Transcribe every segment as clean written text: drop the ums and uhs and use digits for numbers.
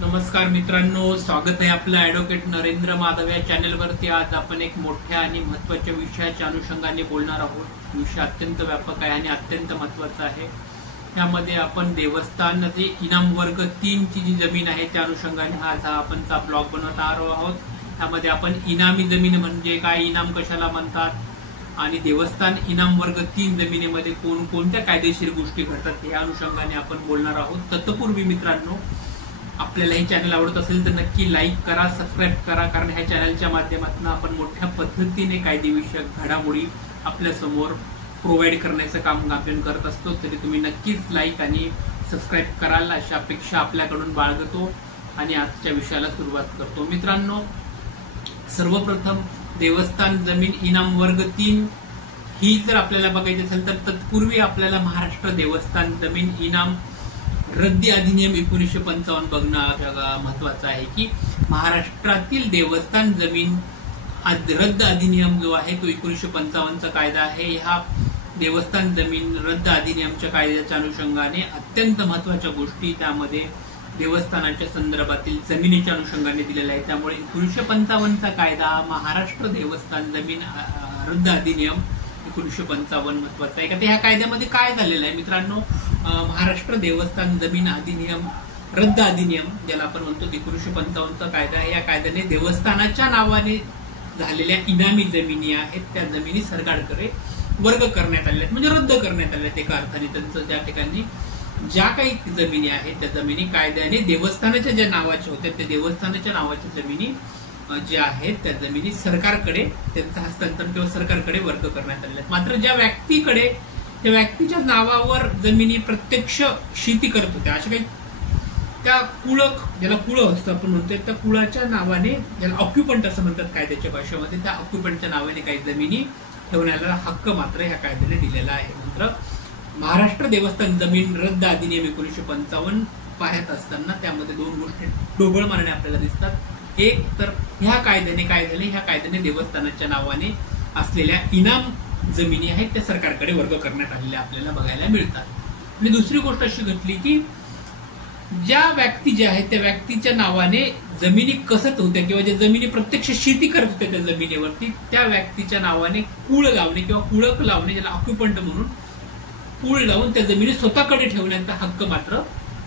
नमस्कार मित्रांनो, स्वागत आहे आपलं ॲडव्होकेट नरेंद्र माधव या चॅनलवरती। आज आपण एक मोठ्या आणि महत्त्वाच्या विषयाच्या अनुषंगाने बोलणार आहोत। विषय अत्यंत व्यापक आहे आणि अत्यंत महत्त्वाचा आहे। यामध्ये आपण देवस्थान इनाम वर्ग 3 ची जी जमीन आहे त्या अनुषंगाने आज आपणचा ब्लॉग बनवत आहोत। त्यामध्ये आपण इनामी जमीन म्हणजे काय, इनाम कशाला म्हणतात आणि देवस्थान इनाम वर्ग 3 जमिनीमध्ये कोणकोणत्या कायदेशीर गोष्टी घडतात या अनुषंगाने आपण बोलणार आहोत। तत्पूर्वी मित्रांनो, आपल्याला हे चॅनल आवडत असेल तर नक्की लाईक करा, सबस्क्राईब करा, कारण ह्या चॅनलच्या माध्यमातून आपण मोठ्या पद्धतीने कायदेविषयक घडामोडी आपल्या समोर प्रोव्हाइड करण्याचं काम आपण करत असतो। तरी तुम्ही नक्कीच लाईक आणि सबस्क्राईब कराल अशी अपेक्षा आपल्याकडून बाळगतो आणि आजच्या विषयाला सुरुवात करतो। मित्रांनो, सर्वप्रथम देवस्थान जमीन इनाम वर्ग 3 ही जर आपल्याला बघायची असेल तर तत्पूर्वी आपल्याला महाराष्ट्र देवस्थान जमीन इनाम रद्दी अधिनियम 1955 बघणं महत्वाचं आहे की महाराष्ट्रातील देवस्थान जमीन रद्द अधिनियम जो आहे तो 1955 चा कायदा आहे। हा देवस्थान जमीन रद्द अधिनियमच्या कायद्याच्या अनुषंगाने अत्यंत महत्वाच्या गोष्टी त्यामध्ये देवस्थानाच्या संदर्भातील जमिनीच्या अनुषंगाने दिलेला आहे। त्यामुळे 1955 चा कायदा महाराष्ट्र देवस्थान जमीन रद्द अधिनियम 1955 महत्वाचा आहे का। ह्या कायद्यामध्ये काय झालेलं आहे मित्रांनो, महाराष्ट्र देवस्थान जमीन अधिनियम रद्द अधिनियम ज्याला आपण म्हणतो 1955 चा कायदा आहे। या कायद्याने देवस्थानाच्या नावाने झालेल्या इनामी जमिनी आहेत त्या जमिनी सरकारकडे वर्ग करण्यात आल्या आहेत, म्हणजे रद्द करण्यात आल्या आहेत। एका अर्थाने त्यांचं त्या ठिकाणी ज्या काही जमिनी आहेत त्या जमिनी कायद्याने देवस्थानाच्या ज्या नावाच्या होत्या त्या देवस्थानाच्या नावाच्या जमिनी ज्या आहेत त्या जमिनी सरकारकडे त्यांचं हस्तांतरण किंवा सरकारकडे वर्ग करण्यात आले आहेत। मात्र ज्या व्यक्तीकडे त्या व्यक्तीच्या नावावर जमिनी प्रत्यक्ष शेती करत होत्या अशा काही त्या कुळक ज्याला कुळ असतं आपण म्हणतोय त्या कुळाच्या नावाने, ज्याला ऑक्युपंट असं म्हणतात कायद्याच्या भाषेमध्ये, त्या ऑक्युपंटच्या नावाने काही जमिनी ठेवण्याला हक्क मात्र ह्या कायद्याने दिलेला आहे। मात्र महाराष्ट्र देवस्थान जमीन रद्द अधिनियम 1955 पाहत असताना त्यामध्ये दोन गोष्टी ढोबळ मारणे आपल्याला दिसतात। एक तर ह्या कायद्याने देवस्थानाच्या नावाने असलेल्या इनाम जमिनी आहेत त्या सरकारकडे वर्ग करण्यात आलेल्या आपल्याला बघायला मिळतात। आणि दुसरी गोष्ट अशी घडली की ज्या व्यक्ती ज्या आहेत त्या व्यक्तीच्या नावाने जमिनी कसत होत्या किंवा ज्या जमिनी प्रत्यक्ष शेती करत होत्या त्या जमिनीवरती त्या व्यक्तीच्या नावाने कुळ लावणे किंवा कुळक लावणे, ज्याला ऑक्युपंट म्हणून कुळ लावून त्या जमिनी स्वतःकडे ठेवण्याचा हक्क मात्र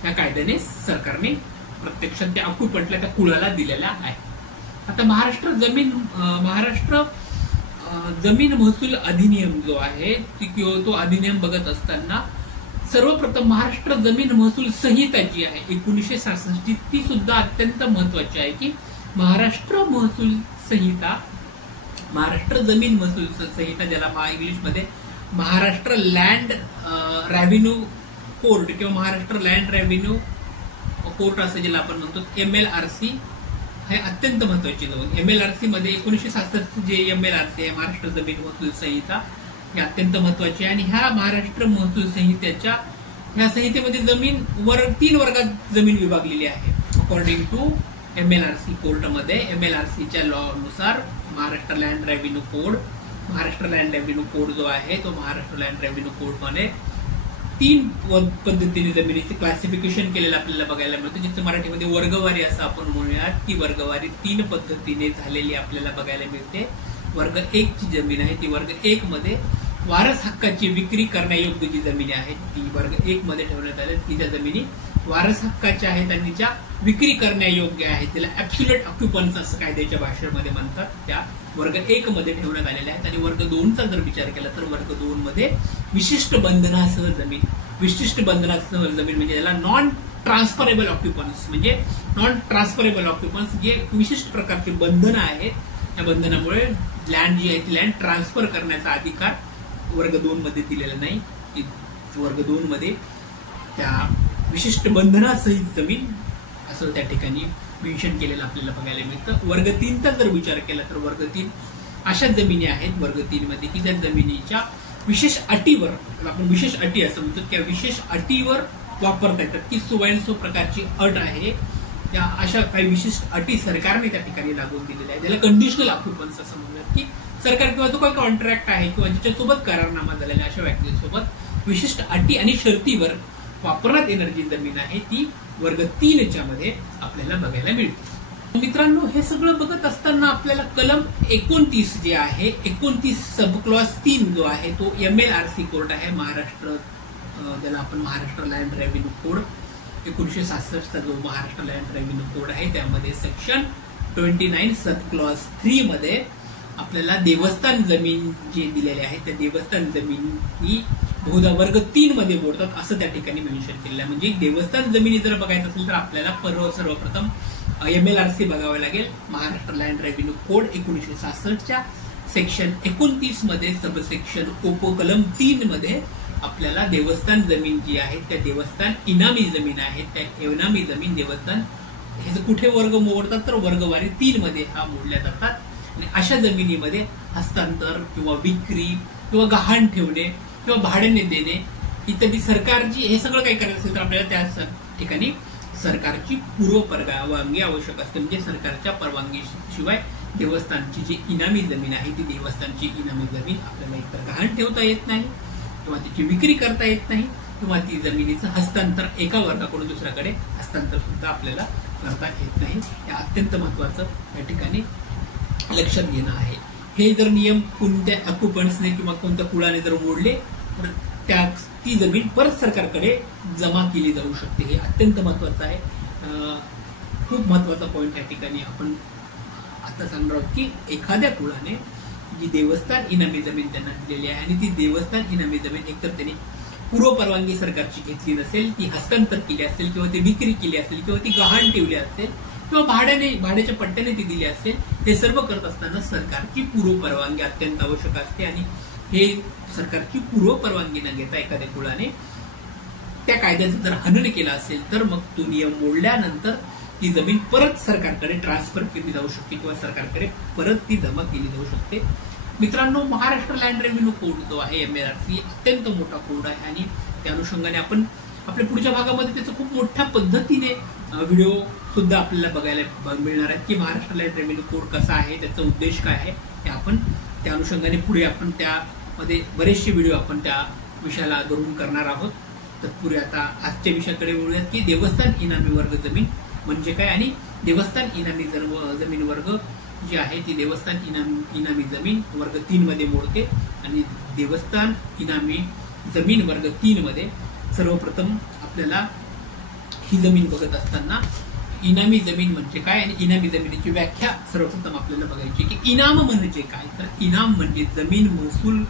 या कायद्याने सरकारने प्रत्यक्षात त्या ऑक्युपंटला त्या कुळाला दिलेला आहे। आता महाराष्ट्र जमीन महसूल अधिनियम जो आहे तो अधिनियम बघत असताना सर्वप्रथम महाराष्ट्र जमीन महसूल संहिता जी आहे 1966 ती सुद्धा अत्यंत महत्वाची आहे की महाराष्ट्र जमीन महसूल संहिता ज्याला इंग्लिशमध्ये महाराष्ट्र लँड रेव्हेन्यू कोर्ट किंवा महाराष्ट्र लँड रेव्हेन्यू कोर्ट असं ज्याला आपण म्हणतो MLRC हे अत्यंत महत्वाची जमीन। MLRC मध्ये 1966 जे MLRC आहे महाराष्ट्र जमीन महसूल संहिता ही अत्यंत महत्वाची आहे। आणि ह्या महाराष्ट्र महसूल संहितेच्या ह्या संहितेमध्ये जमीन 3 वर्गात जमीन विभागलेली आहे अकॉर्डिंग टू MLRC कोर्टमध्ये। MLRCच्या लॉ नुसार महाराष्ट्र लँड रेव्हेन्यू कोड जो आहे तो महाराष्ट्र लँड रेव्हेन्यू कोडमध्ये 3 पद्धतीने जमिनीचे क्लासिफिकेशन केलेलं आपल्याला बघायला मिळतं, जिथे मराठीमध्ये वर्गवारी असं आपण म्हणूयात। ती वर्गवारी 3 पद्धतीने झालेली आपल्याला बघायला मिळते। वर्ग 1 ची जमीन आहे ती वर्ग 1 मध्ये वारस हक्काची विक्री करण्यायोग्य जी जमिनी आहे ती वर्ग 1 मध्ये ठेवण्यात आल्या। ती त्या जमिनी वारस हक्काच्या आहेत आणि ज्या विक्री करण्यायोग्य आहेत त्याला ऍब्सोल्यूट ऑक्युपन्स असं कायद्याच्या भाषेमध्ये म्हणतात, त्या वर्ग 1 मध्ये ठेवण्यात आलेल्या आहेत। आणि वर्ग 2 चा जर विचार केला तर वर्ग 2 मध्ये विशिष्ट बंधनासह जमीन म्हणजे याला नॉन ट्रान्सफरेबल ऑक्युपन्स जे विशिष्ट प्रकारचे बंधनं आहेत त्या बंधनामुळे लँड जी आहे ती लँड ट्रान्सफर करण्याचा अधिकार वर्ग 2 मध्ये दिलेला नाही। वर्ग 2 मध्ये त्या विशिष्ट बंधनासहित जमीन असं त्या ठिकाणी मेन्शन केलेलं आपल्याला बघायला मिळतं। वर्ग 3 चा जर विचार केला तर वर्ग 3 अशा जमिनी आहेत वर्ग 3 मध्ये की त्या जमिनीच्या विशेष अटीवर, आपण विशेष अटी असं म्हणतो, त्या विशेष अटीवर वापरता येतात की सो प्रकारची अट आहे। त्या अशा काही विशिष्ट अटी सरकारने त्या ठिकाणी लागून दिलेल्या आहेत, ज्याला कंडिशनल ऑक्युपन्स असं म्हणतात की सरकार किंवा तो काही कॉन्ट्रॅक्ट आहे किंवा ज्याच्यासोबत करारनामा झालेला अशा व्यक्तीसोबत विशिष्ट अटी आणि शर्तीवर वापरण्यात येणारी जी जमीन आहे ती वर्ग 3च्या मध्ये आपल्याला बघायला मिळते। मित्रांनो, हे सगळं बघत असताना आपल्याला कलम 29 जे आहे, 29 सब क्लॉज 3 जो आहे तो MLRC कोर्ट आहे, महाराष्ट्र ज्याला आपण महाराष्ट्र लँड रेव्हेन्यू कोड 1966चा जो महाराष्ट्र लँड रेव्हेन्यू कोड आहे त्यामध्ये सेक्शन 29 सब क्लॉज 3 मध्ये आपल्याला देवस्थान जमीन जे दिलेले आहे त्या देवस्थान जमीन ही बहुधा वर्ग 3 मध्ये मोडतात असं त्या ठिकाणी मेन्शन केलेलं आहे। म्हणजे देवस्थान जमिनी जर बघायचं असेल तर आपल्याला सर्वप्रथम MLRC बघावं लागेल, महाराष्ट्र लँड रेव्हेन्यू कोड 1966च्या सेक्शन 29 मध्ये सबसेक्शन ओपो कलम 3 मध्ये आपल्याला देवस्थान जमीन जी आहे त्या देवस्थान इनामी जमीन आहे, त्या इनामी जमीन देवस्थान हे कुठे वर्ग मोडतात तर वर्गवारी 3 मध्ये हा मोडल्या जातात। आणि अशा जमिनीमध्ये हस्तांतर किंवा विक्री किंवा गहाण ठेवणे किंवा भाड्याने देणे इत्यादी सरकारची हे सगळं काही करायचं असेल तर आपल्याला त्या ठिकाणी सरकारची पूर्व परवानगी आवश्यक असते। म्हणजे सरकारच्या परवानगी शिवाय देवस्थानची जी इनामी जमीन आहे ती देवस्थानची इनामी जमीन आपल्याला एकतर गहाण ठेवता येत नाही किंवा त्याची विक्री करता येत नाही किंवा ती जमिनीचं हस्तांतर एका वर्गाकडून दुसऱ्याकडे हस्तांतर सुद्धा आपल्याला करता येत नाही। हे अत्यंत महत्वाचं या ठिकाणी लक्षात घेणं आहे। हे जर नियम कोणत्या ऑक्युपंट्सने किंवा कोणत्या कुळाने जर मोडले तर ती जमीन परत सरकारकडे जमा केली जाऊ शकते, हे अत्यंत महत्वाचं आहे। खूप महत्वाचा पॉइंट या ठिकाणी आपण आता सांगणार आहोत की एखाद्या कुळाने जी देवस्थान इनामी जमीन त्यांना दिलेली आहे आणि ती देवस्थान इनामी जमीन एकतर त्यांनी पूर्व परवानगी सरकारची घेतली नसेल, ती हस्तांतर केली असेल किंवा ती विक्री केली असेल किंवा ती गहाण ठेवली असेल किंवा भाड्याच्या पट्ट्याने ती दिली असेल, हे सर्व करत असताना सरकारची पूर्व परवानगी अत्यंत आवश्यक असते। आणि हे सरकारची पूर्व परवानगी न घेता एखाद्या कुळाने त्या कायद्याचं जर हनन केलं असेल तर मग तो नियम मोडल्यानंतर ती जमीन परत सरकारकडे ट्रान्सफर केली जाऊ शकते किंवा सरकारकडे परत ती जमा केली जाऊ शकते। मित्रांनो, महाराष्ट्र लँड रेव्हेन्यू कोड जो आहे MLRC अत्यंत मोठा कोड आहे आणि त्या अनुषंगाने आपण आपल्या पुढच्या भागामध्ये त्याचं खूप मोठ्या पद्धतीने व्हिडिओ सुद्धा आपल्याला बघायला मिळणार आहेत की महाराष्ट्र लँड रेव्हेन्यू कोड कसा आहे, त्याचा उद्देश काय आहे, हे आपण त्या अनुषंगाने पुढे आपण त्यामध्ये बरेचसे व्हिडिओ आपण त्या विषयाला धरून करणार आहोत। तत्पूर्वी आता आजच्या विषयाकडे वळूयात की देवस्थान इनामी वर्ग जमीन म्हणजे काय आणि देवस्थान इनामी जमीन वर्ग जी आहे ती देवस्थान इनामी जमीन वर्ग 3 मध्ये मोडते आणि देवस्थान इनामी जमीन वर्ग 3 मध्ये सर्वप्रथम आपल्याला ही जमीन बघत असताना इनामी जमीन म्हणजे काय आणि इनामी जमिनीची व्याख्या सर्वप्रथम आपल्याला बघायची की इनाम म्हणजे काय। तर इनाम म्हणजे जमीन महसूल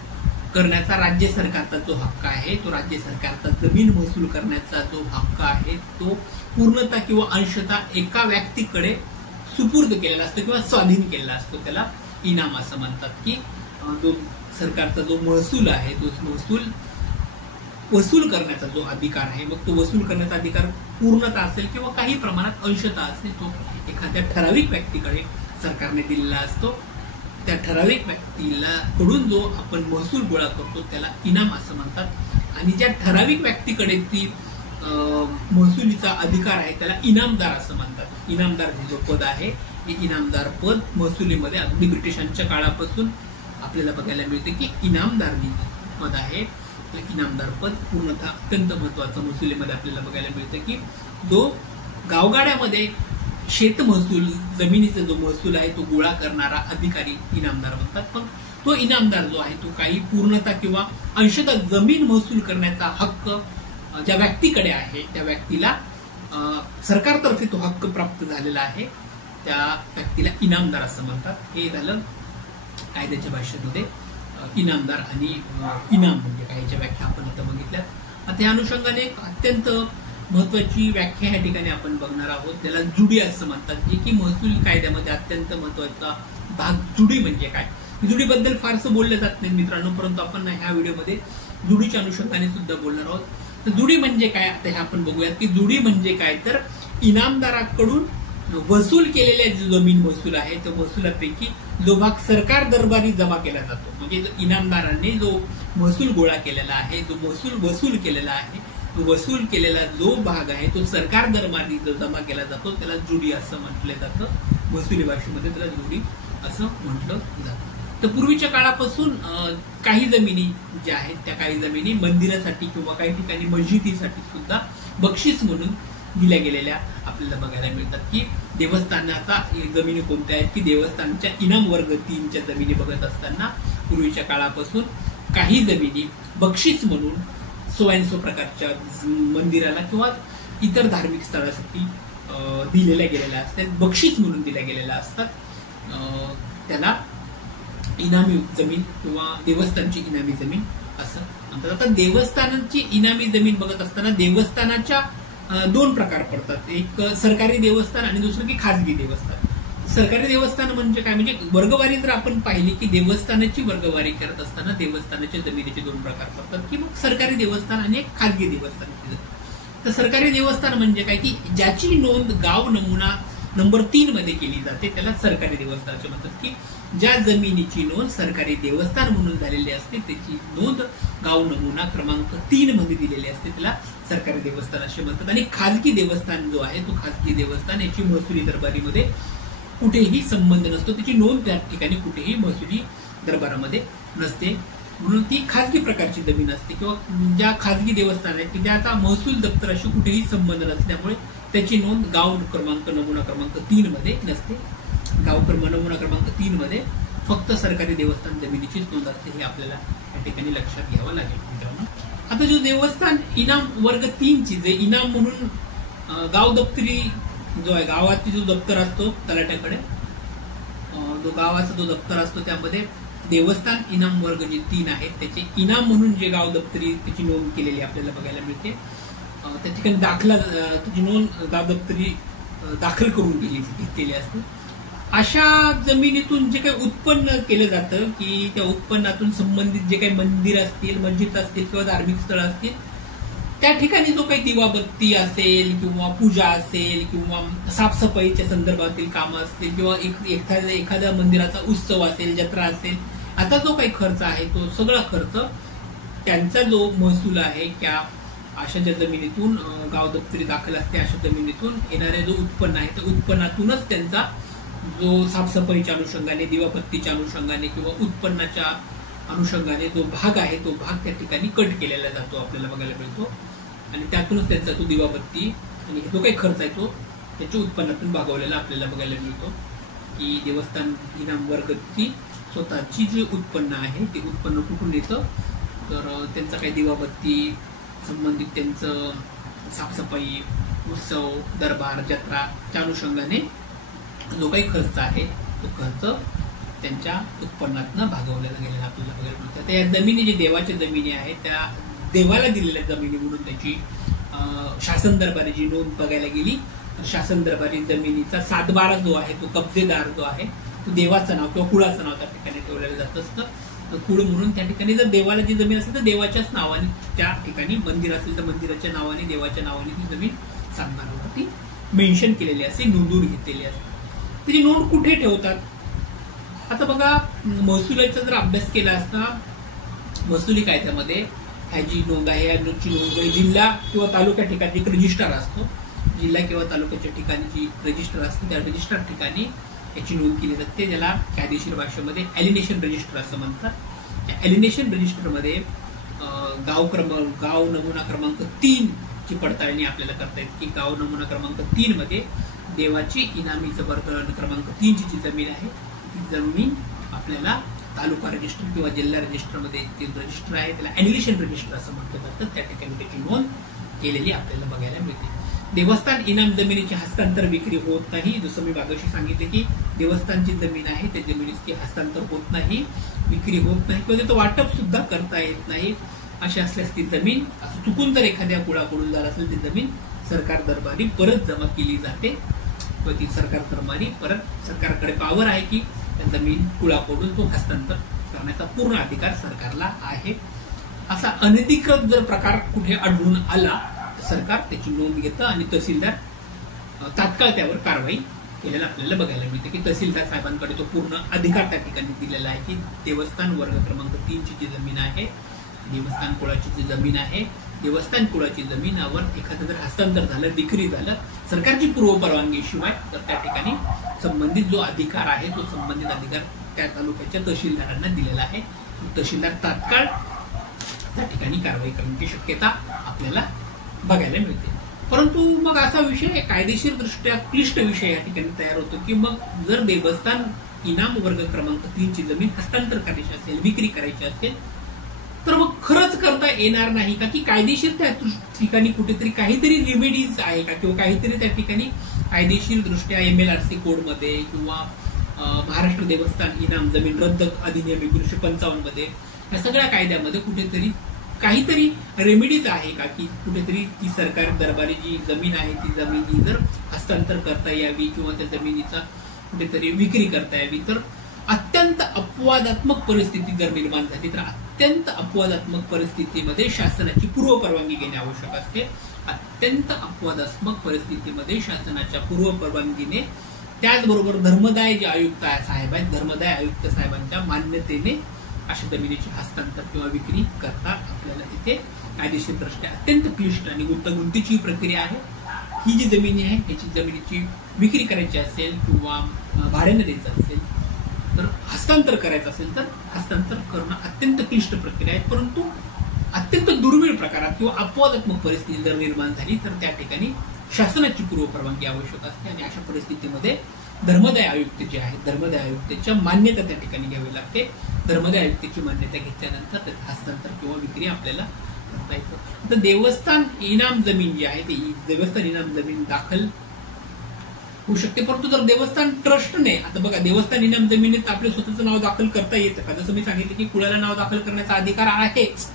करण्याचा राज्य सरकारचा जो हक्क आहे, तो राज्य सरकारचा जमीन महसूल करण्याचा जो हक्क आहे तो पूर्णतः किंवा अंशतः एका व्यक्तीकडे सुपूर्द केलेला असतो किंवा स्वाधीन केलेला असतो, त्याला इनाम असं म्हणतात। की जो सरकारचा जो महसूल आहे तो महसूल वसूल करण्याचा जो अधिकार आहे, मग तो वसूल करण्याचा अधिकार पूर्णतः असेल किंवा काही प्रमाणात अंशतः असेल, तो एखाद्या ठराविक व्यक्तीकडे सरकारने दिलेला असतो। त्या ठराविक व्यक्तीला कडून जो आपण महसूल गोळा करतो त्याला इनाम असं म्हणतात आणि ज्या ठराविक व्यक्तीकडे ती महसुलीचा अधिकार आहे त्याला इनामदार असं म्हणतात। इनामदार हे जो पद आहे हे इनामदार पद महसुलीमध्ये अगदी ब्रिटिशांच्या काळापासून आपल्याला बघायला मिळते की इनामदार जे पद आहे ते इनामदार पद पूर्णतः अत्यंत महत्वाचं महसुलीमध्ये आपल्याला बघायला मिळतं की जो गावगाड्यामध्ये शेत महसूल जमिनीचा जो महसूल आहे तो गोळा करणारा अधिकारी इनामदार म्हणतात। पण तो इनामदार जो आहे तो काही पूर्णतः किंवा अंशतः जमीन महसूल करण्याचा हक्क ज्या व्यक्तीकडे आहे त्या व्यक्तीला सरकारतर्फे तो हक्क प्राप्त झालेला आहे, त्या व्यक्तीला इनामदार असं म्हणतात। हे झालं कायद्याच्या भाषेमध्ये इनामदार आणि इनाम म्हणजे काहीच्या व्याख्या आपण आता बघितल्यात। आता या अनुषंगाने एक अत्यंत महत्वाची व्याख्या या ठिकाणी आपण बघणार आहोत, त्याला जुडी असं म्हणतात, जे की महसूल कायद्यामध्ये अत्यंत महत्वाचा भाग। जुडी म्हणजे काय, जुडीबद्दल फारसं बोललं जात नाही मित्रांनो, परंतु आपण ह्या व्हिडिओमध्ये जुडीच्या अनुषंगाने सुद्धा बोलणार आहोत। तर जुडी म्हणजे काय आता हे आपण बघूयात की जुडी म्हणजे काय, तर इनामदाराकडून वसूल केलेल्या जो जमीन महसूल आहे त्या महसुलापैकी जो भाग सरकार दरबारी जमा केला जातो, म्हणजे इनामदारांनी जो महसूल गोळा केलेला आहे, जो महसूल वसूल केलेला आहे, तो वसूल केलेला जो भाग आहे तो सरकार दरबारी जो जमा केला जातो त्याला जुडी असं म्हटलं जातं। महसुली भाषेमध्ये त्याला जुडी असं म्हटलं जातं। तर पूर्वीच्या काळापासून काही जमिनी ज्या आहेत त्या काही जमिनी मंदिरासाठी किंवा काही ठिकाणी मस्जिदीसाठी सुद्धा बक्षीस म्हणून दिल्या गेलेल्या आपल्याला बघायला मिळतात की देवस्थानाचा जमिनी कोणत्या आहेत की देवस्थानच्या इनाम वर्ग 3च्या जमिनी बघत असताना पूर्वीच्या काळापासून काही जमिनी बक्षीस म्हणून सो अँड सो प्रकारच्या मंदिराला किंवा इतर धार्मिक स्थळासाठी दिलेल्या गेलेल्या असतात, बक्षीस म्हणून दिल्या गेलेल्या असतात. त्याला इनामी जमीन किंवा देवस्थानची इनामी जमीन असं म्हणतात. आता देवस्थानाची इनामी जमीन बघत असताना देवस्थानाच्या 2 प्रकार पडतात, एक सरकारी देवस्थान आणि दुसरं की खाजगी देवस्थान. सरकारी देवस्थान म्हणजे काय, म्हणजे वर्गवारी जर आपण पाहिली की देवस्थानाची वर्गवारी करत असताना देवस्थानाच्या जमिनीचे 2 प्रकार पडतात की मग सरकारी देवस्थान आणि एक खाजगी देवस्थानाची जमीन. तर सरकारी देवस्थान म्हणजे काय की ज्याची नोंद गाव नमुना नंबर 3 मध्ये केली जाते त्याला सरकारी देवस्थान असे म्हणतात. की ज्या जमिनीची नोंद सरकारी देवस्थान म्हणून झालेली असते त्याची नोंद गाव नमुना क्रमांक 3 मध्ये दिलेली असते त्याला सरकारी देवस्थान असे म्हणतात. आणि खाजगी देवस्थान जो आहे तो खाजगी देवस्थान याची महसुली दरबारीमध्ये कुठेही संबंध नसतो, त्याची नोंद त्या ठिकाणी कुठेही महसुली दरबारामध्ये नसते, म्हणून ती खाजगी प्रकारची जमीन असते. किंवा ज्या खाजगी देवस्थान आहेत की ज्याचा महसूल दप्तराशी कुठेही संबंध नसल्यामुळे त्याची नोंद गाव क्रमांक नमुना क्रमांक 3 मध्ये नसते. गाव नमुना क्रमांक 3 मध्ये फक्त सरकारी देवस्थान जमिनीचीच नोंद असते, हे आपल्याला या ठिकाणी लक्षात घ्यावं लागेल मित्रांनो. आता जो देवस्थान इनाम वर्ग 3 ची जे इनाम म्हणून गाव दप्तरी जो आहे गावाची जो दप्तर असतो तलाट्याकडे जो गावाचा जो दप्तर असतो त्यामध्ये देवस्थान इनाम वर्ग जे 3 आहेत त्याचे इनाम म्हणून जे गाव दप्तरी त्याची नोंद केलेली आपल्याला बघायला मिळते. त्या ठिकाणी दाखला त्याची नोंद गाव दप्तरी दाखल करून घेतलेली असते. अशा जमिनीतून जे काही उत्पन्न केलं जातं की त्या उत्पन्नातून संबंधित जे काही मंदिर असतील मस्जिद असतील किंवा धार्मिक स्थळ असतील त्या ठिकाणी जो काही दिवाबत्ती असेल किंवा पूजा असेल किंवा साफसफाईच्या संदर्भातील कामं असतील किंवा एखाद्या मंदिराचा उत्सव असेल जत्रा असेल आता जो काही खर्च आहे तो सगळा खर्च त्यांचा जो महसूल आहे त्या अशा ज्या जमिनीतून गाव दप्तरी दाखल असते अशा जमिनीतून येणारे जो उत्पन्न आहे त्या उत्पन्नातूनच त्यांचा जो साफसफाईच्या अनुषंगाने दिवाबत्तीच्या अनुषंगाने किंवा उत्पन्नाच्या अनुषंगाने जो भाग आहे तो भाग त्या ठिकाणी कट केलेला जातो आपल्याला बघायला मिळतो. आणि त्यातूनच त्यांचा तो दिवाबत्ती आणि जो काही खर्च आहे तो त्याच्या उत्पन्नातून भागवलेला आपल्याला बघायला मिळतो. की देवस्थान इनाम वर्गची स्वतःची जे उत्पन्न आहे ते उत्पन्न कुठून येतं तर त्यांचा काही दिवाबत्ती संबंधित त्यांचं साफसफाई उत्सव दरबार जत्राच्या अनुषंगाने जो काही खर्च आहे तो खर्च त्यांच्या उत्पन्नातनं भागवलेला गेलेला आपल्याला बघायला मिळतं. त्या जमिनी जे देवाच्या जमिनी आहेत त्या देवाला दिलेल्या जमिनी म्हणून त्याची शासन दरबारी जी नोंद बघायला गेली तर शासन दरबारी जमिनीचा 7/12 जो आहे तो कब्जेदार जो आहे तो देवाचं नाव किंवा कुळाचं नाव त्या ठिकाणी ठेवलेलं जात असतं. कुळ म्हणून त्या ठिकाणी जर देवाला जी जमीन असेल तर देवाच्याच नावाने त्या ठिकाणी मंदिर असेल तर मंदिराच्या नावाने देवाच्या नावाने ती जमीन 7/12 मेन्शन केलेली असते नोंदून घेतलेली असते. ती नोंद कुठे ठेवतात आता बघा महसुलाचा जर अभ्यास केला असता महसुली कायद्यामध्ये ह्याची नोंद आहे या नोंदची नोंद जिल्हा किंवा तालुक्या ठिकाणी एक रजिस्टर असतो जिल्हा किंवा तालुक्याच्या ठिकाणी जी रजिस्टर असते त्या रजिस्टर ठिकाणी याची नोंद केली जाते ज्याला कायदेशीर भाषेमध्ये एलिनेशन रजिस्टर असं म्हणतात. त्या एलिनेशन रजिस्टरमध्ये गाव नमुना क्रमांक 3 ची पडताळणी आपल्याला करता येते की गाव नमुना क्रमांक 3 मध्ये देवाची इनामी वर्ग क्रमांक 3 ची जी जमीन आहे ती जमीन आपल्याला तालुका रजिस्टर किंवा जिल्हा रजिस्टरमध्ये जे रजिस्टर आहे त्याला एलिनेशन रजिस्टर असं म्हटलं जातं त्या ठिकाणी त्याची नोंद केलेली आपल्याला बघायला मिळते. देवस्थान इनाम जमिनीचे हस्तांतर विक्री होत नाही जसं मी मागाशी सांगितले की देवस्थानची जमीन आहे त्या जमिनीची हस्तांतर होत नाही विक्री होत नाही किंवा त्याचं वाटप सुद्धा करता येत नाही. अशी असल्यास ती जमीन असं चुकून जर एखाद्या कुळाकडून जर असेल ती जमीन सरकार दरबारी परत जमा केली जाते किंवा ती सरकार दरबारी परत सरकारकडे पावर आहे की त्या जमीन कुळाकडून तो हस्तांतर करण्याचा पूर्ण अधिकार सरकारला आहे. असा अनधिकृत जर प्रकार कुठे आढळून आला सरकार त्याची नोंद घेतं आणि तहसीलदार तात्काळ त्यावर कारवाई केलेला आपल्याला बघायला मिळते की तहसीलदार साहेबांकडे तो पूर्ण अधिकार त्या ठिकाणी दिलेला आहे की देवस्थान वर्ग क्रमांक 3 ची जी जमीन आहे देवस्थान कुळाची जी जमीन आहे देवस्थान कुळाची जमिनावर एखादं जर हस्तांतर झालं विक्री झालं सरकारची पूर्व परवानगी शिवाय तर त्या ठिकाणी संबंधित जो अधिकार आहे तो संबंधित अधिकार त्या तालुक्याच्या तहसीलदारांना दिलेला आहे. तहसीलदार तात्काळ त्या ठिकाणी कारवाई करण्याची शक्यता आपल्याला बघायला मिळते. परंतु मग असा विषय कायदेशीर दृष्ट्या क्लिष्ट विषय या ठिकाणी तयार होतो की मग जर देवस्थान इनाम वर्ग क्रमांक 3 ची जमीन हस्तांतर करायची असेल, विक्री करायची असेल, तर मग खरंच करता येणार नाही का? की कायदेशीर त्या ठिकाणी कुठेतरी काहीतरी रेमेडीज आहे का, किंवा काहीतरी त्या ठिकाणी कायदेशीर दृष्ट्या MLRC कोडमध्ये किंवा महाराष्ट्र देवस्थान इनाम जमीन रद्द अधिनियम 1955 मध्ये या सगळ्या कायद्यामध्ये कुठेतरी काहीतरी रेमेडीज आहे का, की कुठेतरी ती सरकार दरबारी जी जमीन आहे ती जमीन ही जर हस्तांतर करता यावी किंवा त्या जमिनीचा कुठेतरी विक्री करता यावी, तर अत्यंत अपवादात्मक परिस्थिती जर निर्माण झाली तर अत्यंत अपवादात्मक परिस्थितीमध्ये शासनाची पूर्व परवानगी घेणे आवश्यक असते. अत्यंत अपवादात्मक परिस्थितीमध्ये शासनाच्या पूर्व परवानगीने, त्याचबरोबर धर्मदाय जे आयुक्त साहेब आहेत, धर्मदाय आयुक्त साहेबांच्या मान्यतेने अशा जमिनीची हस्तांतर किंवा विक्री करता आपल्याला इथे कायदेशीर दृष्ट्या अत्यंत क्लिष्ट आणि गुंतागुंतीची प्रक्रिया आहे. ही जी जमिनी आहे याची जमिनीची विक्री करायची असेल किंवा भाड्याने द्यायचं असेल, तर हस्तांतर करायचं असेल तर हस्तांतर करणं अत्यंत क्लिष्ट प्रक्रिया आहे. परंतु अत्यंत दुर्मिळ प्रकारात किंवा अपवादात्मक परिस्थिती जर निर्माण झाली तर त्या ठिकाणी शासनाची पूर्व परवानगी आवश्यक असते आणि अशा परिस्थितीमध्ये धर्मदाय आयुक्त जे आहेत, धर्मदाय आयुक्ताच्या मान्यता त्या ठिकाणी घ्यावी लागते. धर्मदाय आयुक्ताची मान्यता घेतल्यानंतर त्याचं हस्तांतर किंवा विक्री आपल्याला करता येतं. तर देवस्थान इनाम जमीन जी आहे ती देवस्थान इनाम जमीन दाखल होऊ शकते. परंतु जर देवस्थान ट्रस्टने, आता बघा, देवस्थान इनाम जमिनीत आपले स्वतःचं नाव दाखल करता येतं का? जसं मी सांगितलं की कुळाला नाव दाखल करण्याचा अधिकार आहेच,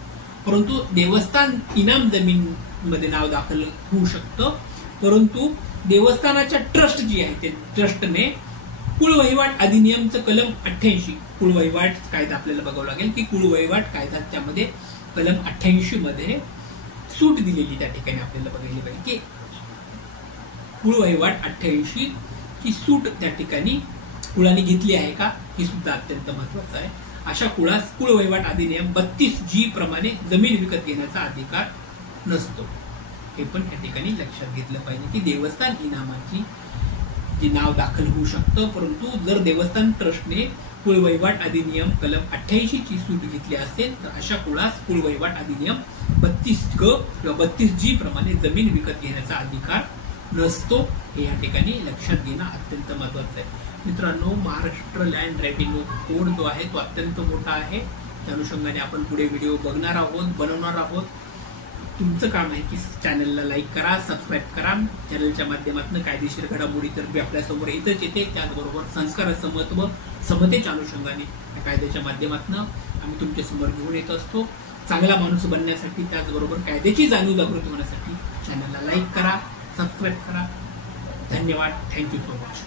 परंतु देवस्थान इनाम जमीन मध्ये नाव दाखल होऊ शकतं. परंतु देवस्थानाच्या ट्रस्ट जी आहे ते ट्रस्टने कुळवहिवाट अधिनियमचं कलम 88, कुळवहिवाट कायदा आपल्याला बघावं लागेल की कुळवहिवाट कायदा त्यामध्ये कलम 88 मध्ये सूट दिलेली त्या ठिकाणी आपल्याला बघायला पाहिजे की कुळवहिवाट 88 ची सूट त्या ठिकाणी कुळाने घेतली आहे का, हे सुद्धा अत्यंत महत्वाचं आहे. अशा कुळास कुळवहिवाट अधिनियम 32G प्रमाणे जमीन विकत घेण्याचा अधिकार नसतो. हे पण त्या ठिकाणी लक्षात घेतलं पाहिजे की देवस्थान इनामाची जे नाव दाखल होऊ शकतं, परंतु जर देवस्थान ट्रस्टने कुळवहिवाट अधिनियम कलम 88 ची सूट घेतली असेल तर अशा कुळास कुळवहिवाट अधिनियम 32G किंवा 32G प्रमाणे जमीन विकत घेण्याचा अधिकार नसतो. हे या ठिकाणी लक्षात घेणं अत्यंत महत्वाचं आहे. मित्रांनो, महाराष्ट्र लँड रेव्हेन्यू कोड जो आहे तो अत्यंत मोठा आहे. त्या अनुषंगाने आपण पुढे व्हिडिओ बघणार आहोत, बनवणार आहोत. तुमचं काम आहे की चॅनलला लाईक करा, सबस्क्राईब करा. चॅनलच्या माध्यमातून कायदेशीर घडामोडी तर आपल्यासमोर येतच येते, त्याचबरोबर संस्काराचं महत्व, समतेच्या अनुषंगाने कायद्याच्या माध्यमातून आम्ही तुमच्या समोर घेऊन येत असतो. चांगला माणूस बनण्यासाठी, त्याचबरोबर कायद्याची जाणीव जागृती होण्यासाठी चॅनलला लाईक करा, सबस्क्राईब करा. धन्यवाद. Thank you so much.